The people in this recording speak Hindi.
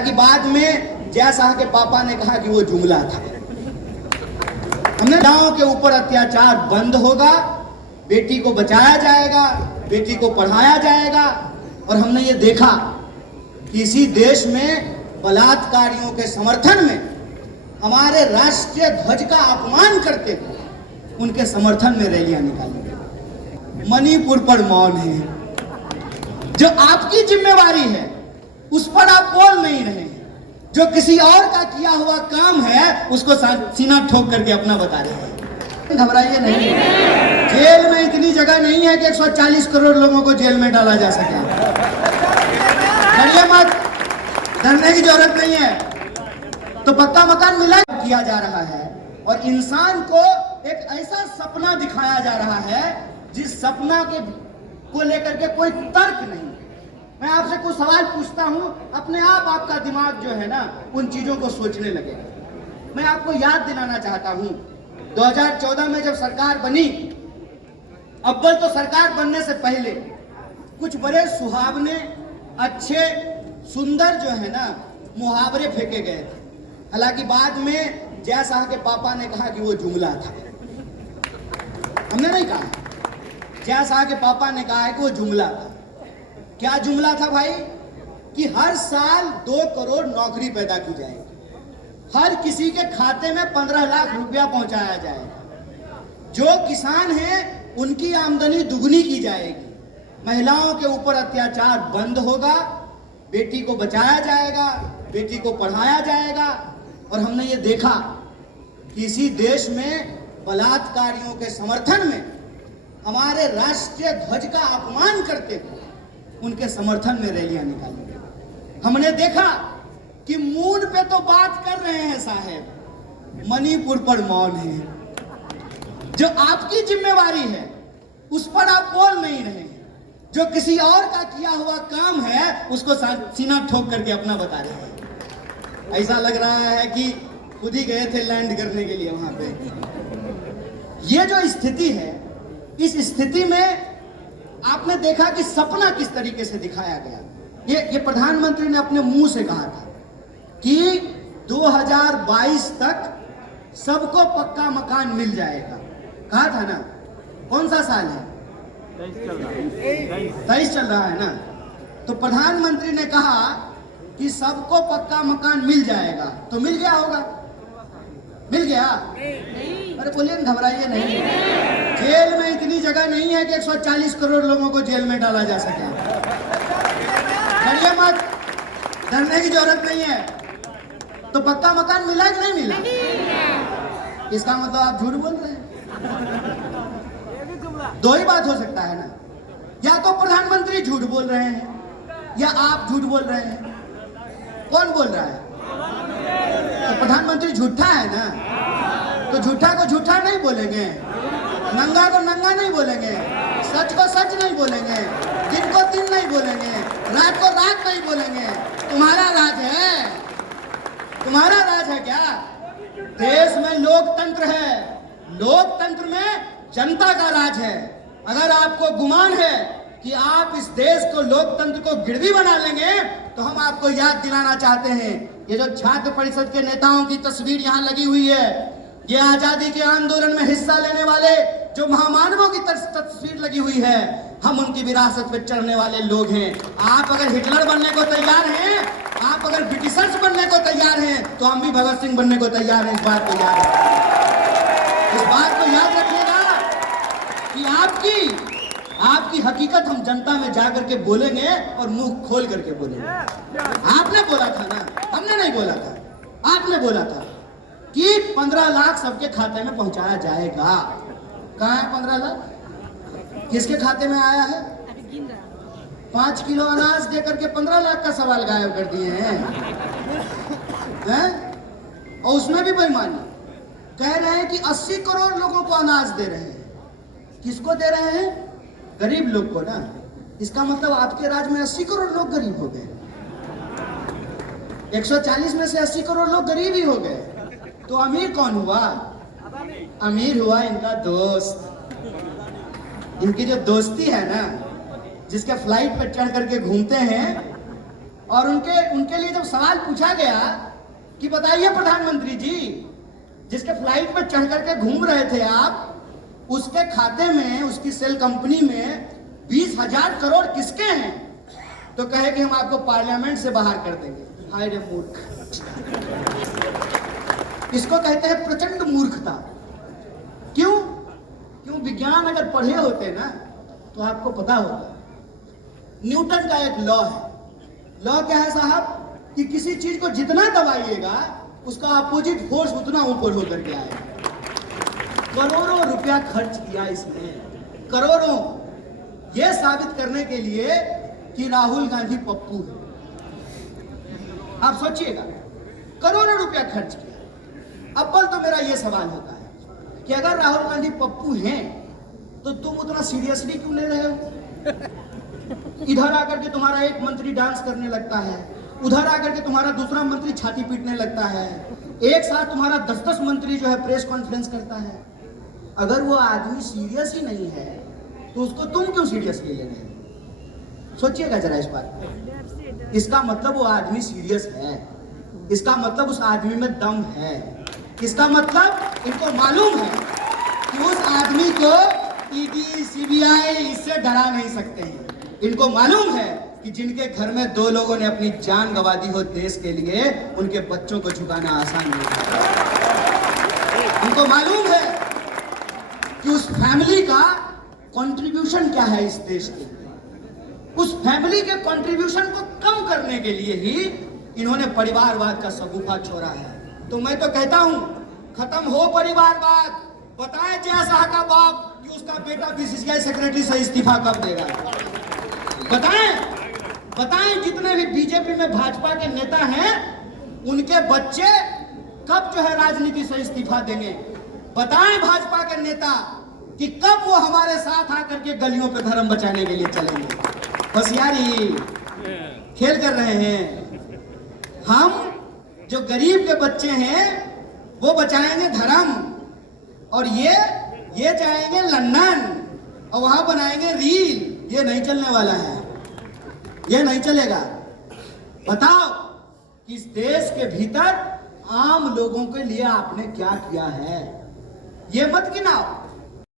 हालांकि बाद में जय शाह के पापा ने कहा कि वो जुमला था। हमने महिलाओं के ऊपर अत्याचार बंद होगा, बेटी को बचाया जाएगा, बेटी को पढ़ाया जाएगा। और हमने ये देखा कि इसी देश में बलात्कारियों के समर्थन में हमारे राष्ट्रीय ध्वज का अपमान करते हुए उनके समर्थन में रैलियां निकाली गई। मणिपुर पर मौन है, जो आपकी जिम्मेवारी है उस पर आप बोल नहीं रहे हैं। जो किसी और का किया हुआ काम है उसको सीना ठोक करके अपना बता रहे हैं। घबराइए नहीं, जेल में इतनी जगह नहीं है कि 140 करोड़ लोगों को जेल में डाला जा सके। डरिए मत, डरने की जरूरत नहीं है। तो पक्का मकान मिला किया जा रहा है और इंसान को एक ऐसा सपना दिखाया जा रहा है जिस सपना के को लेकर के कोई तर्क नहीं। मैं आपसे कुछ सवाल पूछता हूं, अपने आप आपका दिमाग जो है ना उन चीजों को सोचने लगेगा। मैं आपको याद दिलाना चाहता हूं 2014 में जब सरकार बनी, अव्वल तो सरकार बनने से पहले कुछ बड़े सुहावने अच्छे सुंदर जो है ना मुहावरे फेंके गए थे। हालांकि बाद में जय शाह के पापा ने कहा कि वो जुमला था। हमने नहीं कहा, जय शाह के पापा ने कहा है कि वो जुमला था। क्या जुमला था भाई? कि हर साल 2 करोड़ नौकरी पैदा की जाएगी, हर किसी के खाते में 15 लाख रुपया पहुंचाया जाएगा, जो किसान हैं उनकी आमदनी दुगनी की जाएगी, महिलाओं के ऊपर अत्याचार बंद होगा, बेटी को बचाया जाएगा, बेटी को पढ़ाया जाएगा। और हमने ये देखा कि इसी देश में बलात्कारियों के समर्थन में हमारे राष्ट्रीय ध्वज का अपमान करते हुए उनके समर्थन में रैलियां निकाली गई। हमने देखा कि मून पे तो बात कर रहे हैं साहब, मणिपुर पर मौन है। जो आपकी जिम्मेवारी है उस पर आप बोल नहीं रहे हैं। जो किसी और का किया हुआ काम है उसको सीना ठोक करके अपना बता रहे हैं। ऐसा लग रहा है कि खुद ही गए थे लैंड करने के लिए वहां पे। ये जो स्थिति है, इस स्थिति में आपने देखा कि सपना किस तरीके से दिखाया गया। ये प्रधानमंत्री ने अपने मुंह से कहा था कि 2022 तक सबको पक्का मकान मिल जाएगा। कहा था ना? कौन सा साल है? 23 चल रहा है ना। तो प्रधानमंत्री ने कहा कि सबको पक्का मकान मिल जाएगा, तो मिल गया होगा? मिल गया? अरे बोलिए, घबराइए नहीं। जेल में इतनी जगह नहीं है कि 140 करोड़ लोगों को जेल में डाला जा सके। डरिए मत, डरने की जरूरत नहीं है। तो पक्का मकान मिला कि नहीं मिला? इसका मतलब आप झूठ बोल रहे हैं। दो ही बात हो सकता है ना, या तो प्रधानमंत्री झूठ बोल रहे हैं या आप झूठ बोल रहे हैं। कौन बोल रहा है? तो प्रधानमंत्री झूठा है ना, तो झूठा को झूठा नहीं बोलेंगे, नंगा को नंगा नहीं बोलेंगे, सच को सच नहीं बोलेंगे, दिन को दिन नहीं बोलेंगे, रात को रात नहीं बोलेंगे। तुम्हारा राज है, तुम्हारा राज है क्या? देश में लोकतंत्र है, लोकतंत्र में जनता का राज है। अगर आपको गुमान है कि आप इस देश को, लोकतंत्र को गिरवी बना लेंगे, तो हम आपको याद दिलाना चाहते हैं, ये जो छात्र परिषद के नेताओं की तस्वीर यहाँ लगी हुई है, ये आजादी के आंदोलन में हिस्सा लेने वाले जो महामानवों की तस्वीर लगी हुई है, हम उनकी विरासत पे चढ़ने वाले लोग हैं। आप अगर हिटलर बनने को तैयार हैं, आप अगर ब्रिटिशर्स बनने को तैयार हैं, तो हम भी भगत सिंह बनने को तैयार हैं। इस बात को याद रखिए, इस बात को याद रखिएगा कि आपकी हकीकत हम जनता में जाकर के बोलेंगे और मुंह खोल करके बोलेंगे। आपने बोला था ना, हमने नहीं बोला था, आपने बोला था कि 15 लाख सबके खाते में पहुंचाया जाएगा। कहाँ है 15 लाख? किसके खाते में आया है? 5 किलो अनाज देकर के 15 लाख का सवाल गायब कर दिए हैं। और उसमें भी बेईमानी, कह रहे हैं कि 80 करोड़ लोगों को अनाज दे रहे हैं। किसको दे रहे हैं? गरीब लोग को ना। इसका मतलब आपके राज्य में 80 करोड़ लोग गरीब हो गए। 140 में से 80 करोड़ लोग गरीब ही हो गए। तो अमीर कौन हुआ? अमीर हुआ इनका दोस्त। इनकी जो दोस्ती है ना, जिसके फ्लाइट पर चढ़ करके घूमते हैं, और उनके लिए जब सवाल पूछा गया कि बताइए प्रधानमंत्री जी, जिसके फ्लाइट में चढ़ करके घूम रहे थे आप, उसके खाते में, उसकी सेल कंपनी में 20,000 करोड़ किसके हैं? तो कहे कि हम आपको पार्लियामेंट से बाहर कर देंगे। हाय रे मूर्ख, इसको कहते हैं प्रचंड मूर्खता। क्यों? विज्ञान अगर पढ़े होते ना तो आपको पता होता। न्यूटन का एक लॉ है। लॉ क्या है साहब? कि किसी चीज को जितना दबाइएगा उसका अपोजिट फोर्स उतना ऊपर होकर के आएगा। करोड़ों रुपया खर्च किया इसने, करोड़ों, यह साबित करने के लिए कि राहुल गांधी पप्पू है। आप सोचिएगा, करोड़ों रुपया खर्च किया। अव्वल तो मेरा यह सवाल होता है कि अगर राहुल गांधी पप्पू हैं तो तुम उतना सीरियसली क्यों ले रहे हो? इधर आकर के तुम्हारा एक मंत्री डांस करने लगता है, उधर आकर के तुम्हारा दूसरा मंत्री छाती पीटने लगता है, एक साथ तुम्हारा 10-10 मंत्री जो है प्रेस कॉन्फ्रेंस करता है। अगर वो आदमी सीरियस ही नहीं है तो उसको तुम क्यों सीरियसली ले रहे हो? सोचिएगा जरा इस बात। इसका मतलब वो आदमी सीरियस है, इसका मतलब उस आदमी में दम है, इसका मतलब इनको मालूम है कि उस आदमी को ईडी, सीबीआई इससे डरा नहीं सकते हैं। इनको मालूम है कि जिनके घर में 2 लोगों ने अपनी जान गंवा दी हो देश के लिए, उनके बच्चों को झुकाना आसान नहीं है। इनको मालूम है कि उस फैमिली का कंट्रीब्यूशन क्या है इस देश के लिए। उस फैमिली के कंट्रीब्यूशन को कम करने के लिए ही इन्होंने परिवारवाद का शगुफा छोड़ा है। तो मैं तो कहता हूं, खत्म हो परिवारवाद। बताएं जय शाह का बाप कि उसका बेटा बीसीसीआई सेक्रेटरी से इस्तीफा कब देगा। बताएं जितने भी बीजेपी में भाजपा के नेता हैं, उनके बच्चे कब जो है राजनीति से इस्तीफा देंगे। बताएं भाजपा के नेता कि कब वो हमारे साथ आकर के गलियों पे धर्म बचाने के लिए चलेंगे। बस यार ये खेल कर रहे हैं। हम जो गरीब के बच्चे हैं वो बचाएंगे धर्म, और ये जाएंगे लंदन और वहां बनाएंगे रील। ये नहीं चलने वाला है, ये नहीं चलेगा। बताओ कि इस देश के भीतर आम लोगों के लिए आपने क्या किया है। ये मत गिनाओ